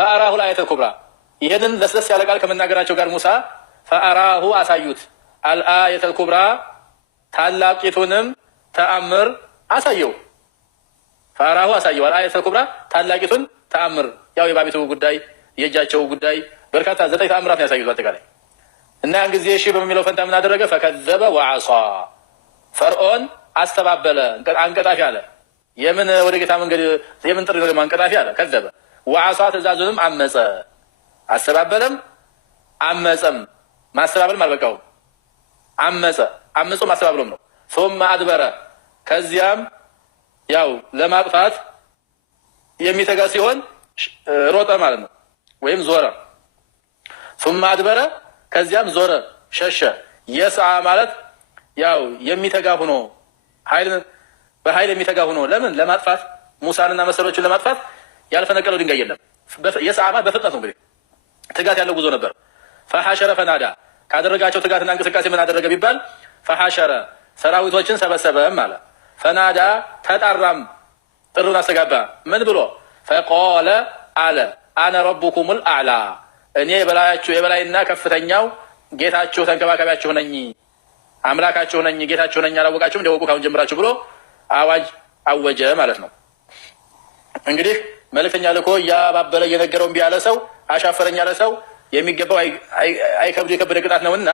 ፈአራሁ ልአየተል ኩብራ ይህንን ለስለስ ያለ ቃል ከመናገራቸው ጋር ሙሳ ፈአራሁ አሳዩት አልአየተል ኩብራ ታላቂቱንም ተአምር አሳየው። ፈአራሁ አሳየው አልአየተል ኩብራ ታላቂቱን ተአምር ያው የባቢቱ ጉዳይ የእጃቸው ጉዳይ በርካታ 9 ተአምራት ያሳዩት አጠቃላይ እና ያን ጊዜ እሺ በሚለው ፈንታ ምን አደረገ? ፈከዘበ ወዐሷ ፈርዖን አስተባበለ አንቀጣፊ አለ። የምን ወደ ጌታ መንገድ የምን ጥሪ ነው አንቀጣፊ አለ። ከዘበ ወዐሷ ትእዛዙንም አመፀ። አስተባበለም አመፀም። ማስተባበልም አልበቃውም። አመፀ አመፁ ማስተባበሎም ነው። ثم አድበረ ከዚያም ያው ለማጥፋት የሚተጋ ሲሆን ሮጠ ማለት ነው ወይም ዞረ። ثم አድበረ ከዚያም ዞረ ሸሸ። የስዓ ማለት ያው የሚተጋ ሆኖ በኃይል የሚተጋ ሆኖ ለምን ለማጥፋት ሙሳንና መሰሎችን ለማጥፋት ያልፈነቀለው ድንጋይ የለም። የስዓ ማለት በፍጥነት ነው እንግዲህ ትጋት ያለው ጉዞ ነበር። ፈሐሸረ ፈናዳ ካደረጋቸው ትጋትና እንቅስቃሴ ምን አደረገ ቢባል ፈሐሸረ ሰራዊቶችን ሰበሰበ ማለት ፈናዳ ተጣራም ጥሩን አስተጋባ። ምን ብሎ ፈቃለ አለ አነ ረቡኩሙል አዕላ እኔ የበላያችሁ የበላይና ከፍተኛው ጌታችሁ ተንከባካቢያችሁ ነኝ፣ አምላካችሁ ነኝ፣ ጌታችሁ ነኝ። አላወቃችሁም እንደወቁ ካሁን ጀምራችሁ ብሎ አዋጅ አወጀ ማለት ነው። እንግዲህ መልእክተኛ ልኮ እያባበለ እየነገረው እምቢ ያለ ሰው አሻፈረኝ ያለ ሰው የሚገባው አይከብድ የከበደ ቅጣት ነውና